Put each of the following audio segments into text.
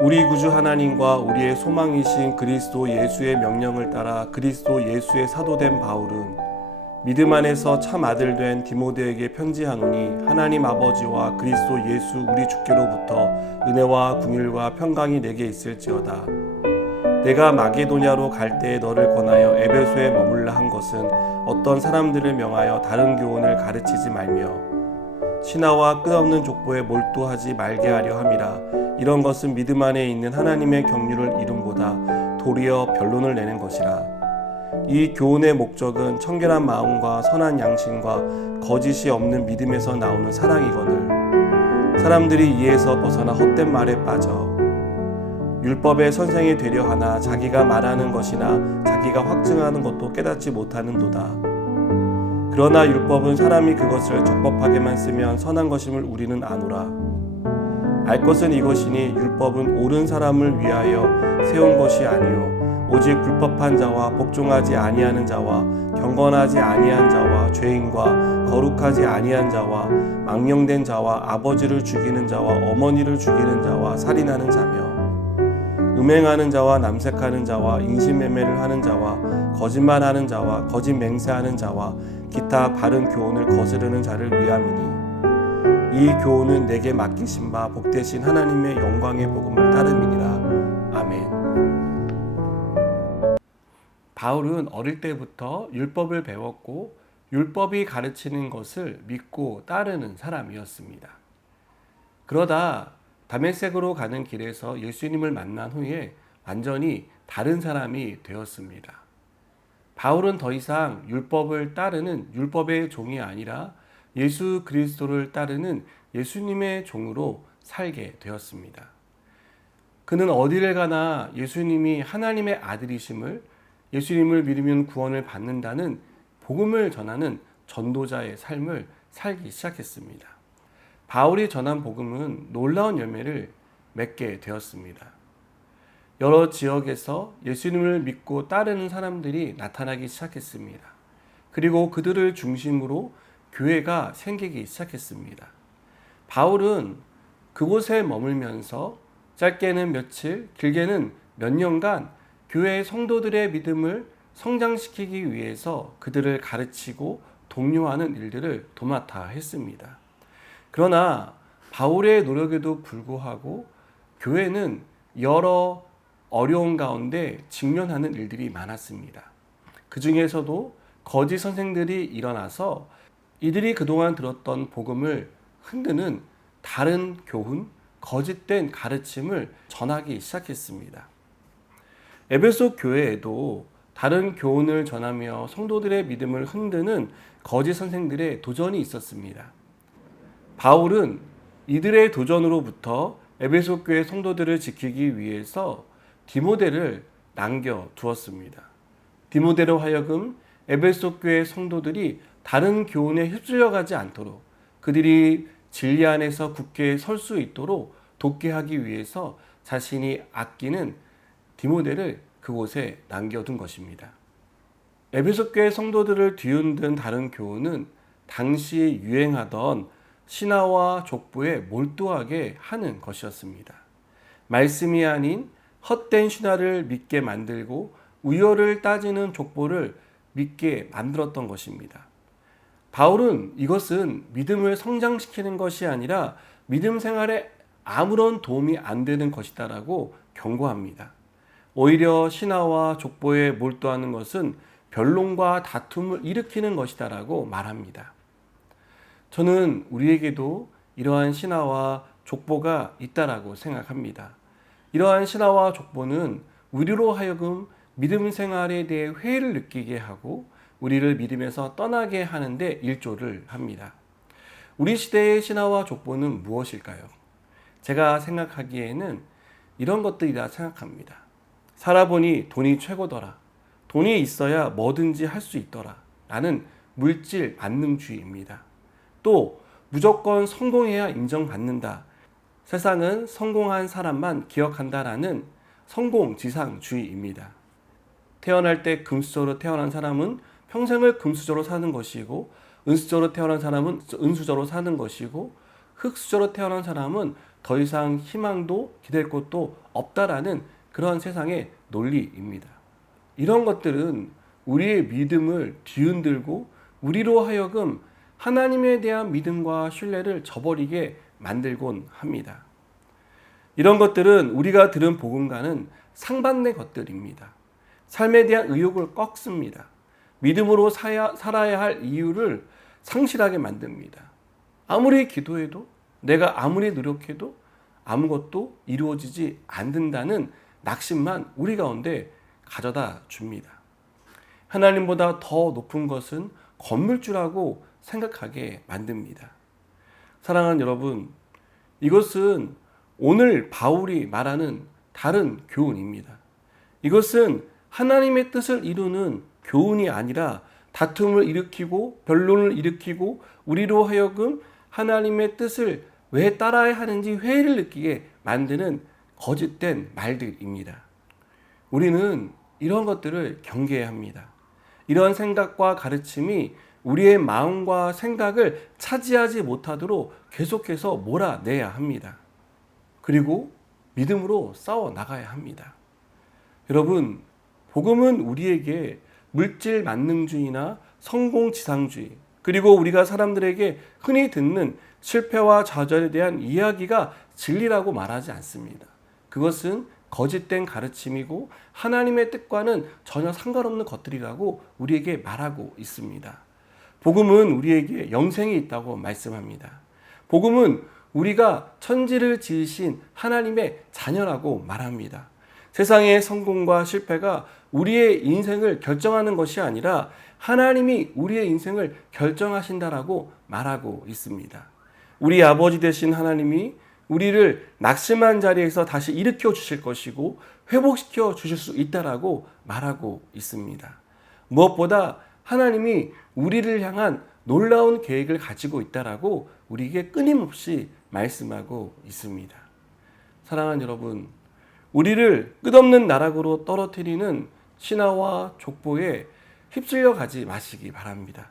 우리 구주 하나님과 우리의 소망이신 그리스도 예수의 명령을 따라 그리스도 예수의 사도된 바울은 믿음 안에서 참 아들 된 디모데에게 편지하노니 하나님 아버지와 그리스도 예수 우리 주께로부터 은혜와 긍휼과 평강이 내게 있을지어다. 내가 마게도냐로 갈 때에 너를 권하여 에베소에 머물라 한 것은 어떤 사람들을 명하여 다른 교훈을 가르치지 말며 신하와 끝없는 족보에 몰두하지 말게 하려 함이라. 이런 것은 믿음 안에 있는 하나님의 경륜을 이름보다 도리어 변론을 내는 것이라. 이 교훈의 목적은 청결한 마음과 선한 양심과 거짓이 없는 믿음에서 나오는 사랑이거늘 사람들이 이에서 벗어나 헛된 말에 빠져 율법의 선생이 되려 하나 자기가 말하는 것이나 자기가 확증하는 것도 깨닫지 못하는도다. 그러나 율법은 사람이 그것을 적법하게만 쓰면 선한 것임을 우리는 아노라. 알 것은 이것이니 율법은 옳은 사람을 위하여 세운 것이 아니요 오직 불법한 자와 복종하지 아니하는 자와 경건하지 아니한 자와 죄인과 거룩하지 아니한 자와 망령된 자와 아버지를 죽이는 자와 어머니를 죽이는 자와 살인하는 자며 음행하는 자와 남색하는 자와 인신매매를 하는 자와 거짓말하는 자와 거짓 맹세하는 자와 기타 바른 교훈을 거스르는 자를 위함이니 이 교훈은 내게 맡기신 바 복되신 하나님의 영광의 복음을 따름이니라. 아멘. 바울은 어릴 때부터 율법을 배웠고 율법이 가르치는 것을 믿고 따르는 사람이었습니다. 그러다 다메섹으로 가는 길에서 예수님을 만난 후에 완전히 다른 사람이 되었습니다. 바울은 더 이상 율법을 따르는 율법의 종이 아니라 예수 그리스도를 따르는 예수님의 종으로 살게 되었습니다. 그는 어디를 가나 예수님이 하나님의 아들이심을, 예수님을 믿으면 구원을 받는다는 복음을 전하는 전도자의 삶을 살기 시작했습니다. 바울이 전한 복음은 놀라운 열매를 맺게 되었습니다. 여러 지역에서 예수님을 믿고 따르는 사람들이 나타나기 시작했습니다. 그리고 그들을 중심으로 교회가 생기기 시작했습니다. 바울은 그곳에 머물면서 짧게는 며칠, 길게는 몇 년간 교회의 성도들의 믿음을 성장시키기 위해서 그들을 가르치고 독려하는 일들을 도맡아 했습니다. 그러나 바울의 노력에도 불구하고 교회는 여러 어려운 가운데 직면하는 일들이 많았습니다. 그 중에서도 거짓 선생들이 일어나서 이들이 그동안 들었던 복음을 흔드는 다른 교훈, 거짓된 가르침을 전하기 시작했습니다. 에베소 교회에도 다른 교훈을 전하며 성도들의 믿음을 흔드는 거짓 선생들의 도전이 있었습니다. 바울은 이들의 도전으로부터 에베소 교회 성도들을 지키기 위해서 디모데를 남겨두었습니다. 디모데로 하여금 에베소 교회 성도들이 다른 교훈에 휩쓸려가지 않도록 그들이 진리 안에서 굳게 설 수 있도록 돕게 하기 위해서 자신이 아끼는 디모데를 그곳에 남겨둔 것입니다. 에베소 교회 성도들을 뒤흔든 다른 교훈은 당시 유행하던 신하와 족보에 몰두하게 하는 것이었습니다. 말씀이 아닌 헛된 신하를 믿게 만들고 우열을 따지는 족보를 믿게 만들었던 것입니다. 바울은 이것은 믿음을 성장시키는 것이 아니라 믿음 생활에 아무런 도움이 안 되는 것이다라고 경고합니다. 오히려 신하와 족보에 몰두하는 것은 변론과 다툼을 일으키는 것이다라고 말합니다. 저는 우리에게도 이러한 신하와 족보가 있다라고 생각합니다. 이러한 신하와 족보는 우리로 하여금 믿음 생활에 대해 회의를 느끼게 하고 우리를 믿음에서 떠나게 하는데 일조를 합니다. 우리 시대의 신하와 족보는 무엇일까요? 제가 생각하기에는 이런 것들이라 생각합니다. 살아보니 돈이 최고더라. 돈이 있어야 뭐든지 할 수 있더라. 라는 물질 만능주의입니다. 또 무조건 성공해야 인정받는다. 세상은 성공한 사람만 기억한다라는 성공지상주의입니다. 태어날 때 금수저로 태어난 사람은 평생을 금수저로 사는 것이고 은수저로 태어난 사람은 은수저로 사는 것이고 흙수저로 태어난 사람은 더 이상 희망도 기댈 곳도 없다라는 그런 세상의 논리입니다. 이런 것들은 우리의 믿음을 뒤흔들고 우리로 하여금 하나님에 대한 믿음과 신뢰를 저버리게 만들곤 합니다. 이런 것들은 우리가 들은 복음과는 상반된 것들입니다. 삶에 대한 의욕을 꺾습니다. 믿음으로 살아야 할 이유를 상실하게 만듭니다. 아무리 기도해도 내가 아무리 노력해도 아무것도 이루어지지 않는다는 낙심만 우리 가운데 가져다 줍니다. 하나님보다 더 높은 것은 건물주라고 생각하게 만듭니다. 사랑하는 여러분, 이것은 오늘 바울이 말하는 다른 교훈입니다. 이것은 하나님의 뜻을 이루는 교훈이 아니라 다툼을 일으키고 변론을 일으키고 우리로 하여금 하나님의 뜻을 왜 따라야 하는지 회의를 느끼게 만드는 거짓된 말들입니다. 우리는 이런 것들을 경계해야 합니다. 이런 생각과 가르침이 우리의 마음과 생각을 차지하지 못하도록 계속해서 몰아내야 합니다. 그리고 믿음으로 싸워 나가야 합니다. 여러분, 복음은 우리에게 물질 만능주의나 성공지상주의, 그리고 우리가 사람들에게 흔히 듣는 실패와 좌절에 대한 이야기가 진리라고 말하지 않습니다. 그것은 거짓된 가르침이고 하나님의 뜻과는 전혀 상관없는 것들이라고 우리에게 말하고 있습니다. 복음은 우리에게 영생이 있다고 말씀합니다. 복음은 우리가 천지를 지으신 하나님의 자녀라고 말합니다. 세상의 성공과 실패가 우리의 인생을 결정하는 것이 아니라 하나님이 우리의 인생을 결정하신다라고 말하고 있습니다. 우리 아버지 되신 하나님이 우리를 낙심한 자리에서 다시 일으켜 주실 것이고 회복시켜 주실 수 있다라고 말하고 있습니다. 무엇보다 하나님이 우리를 향한 놀라운 계획을 가지고 있다라고 우리에게 끊임없이 말씀하고 있습니다. 사랑하는 여러분, 우리를 끝없는 나락으로 떨어뜨리는 신화와 족보에 휩쓸려 가지 마시기 바랍니다.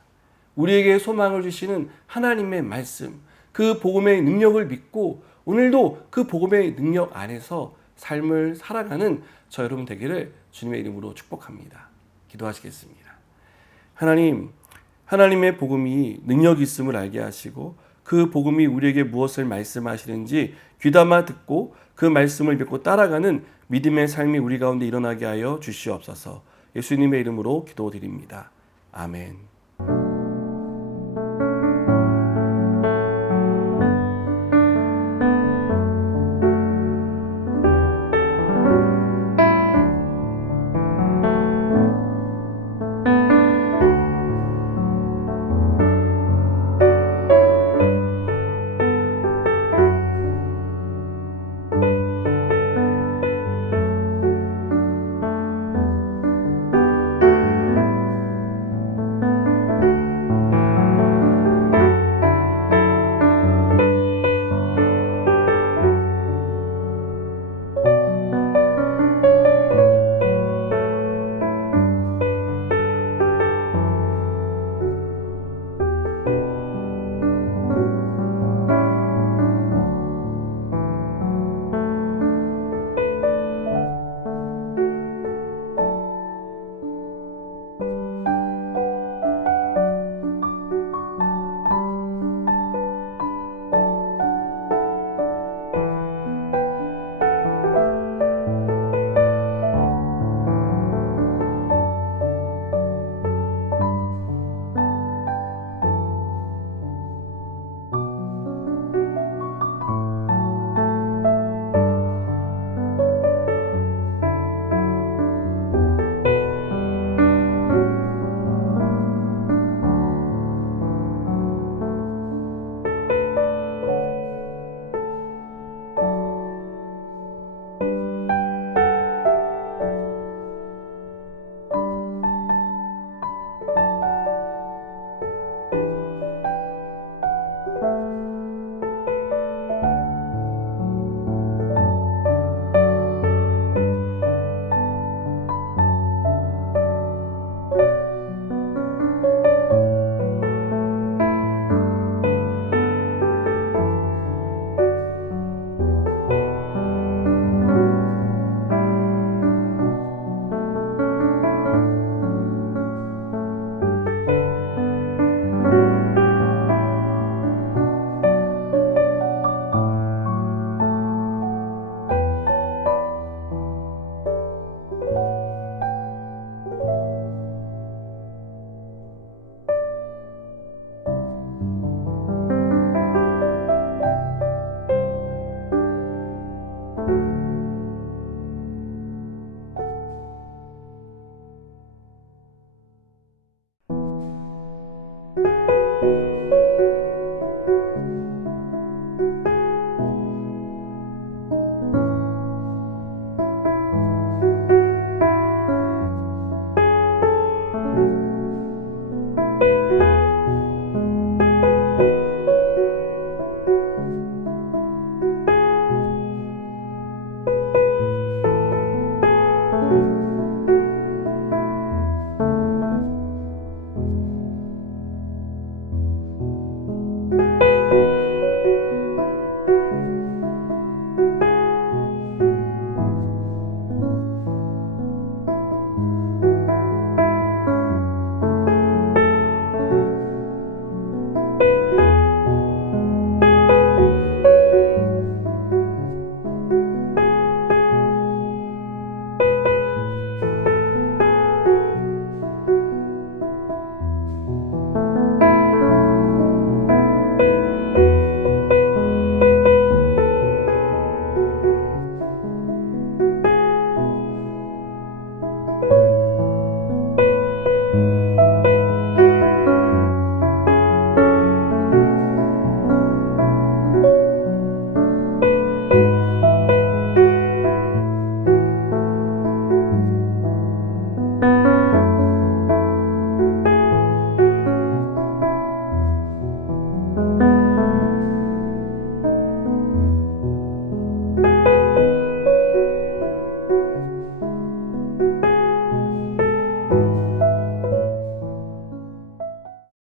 우리에게 소망을 주시는 하나님의 말씀, 그 복음의 능력을 믿고 오늘도 그 복음의 능력 안에서 삶을 살아가는 저 여러분 되기를 주님의 이름으로 축복합니다. 기도하시겠습니다. 하나님, 하나님의 복음이 능력이 있음을 알게 하시고 그 복음이 우리에게 무엇을 말씀하시는지 귀담아 듣고 그 말씀을 믿고 따라가는 믿음의 삶이 우리 가운데 일어나게 하여 주시옵소서. 예수님의 이름으로 기도드립니다. 아멘.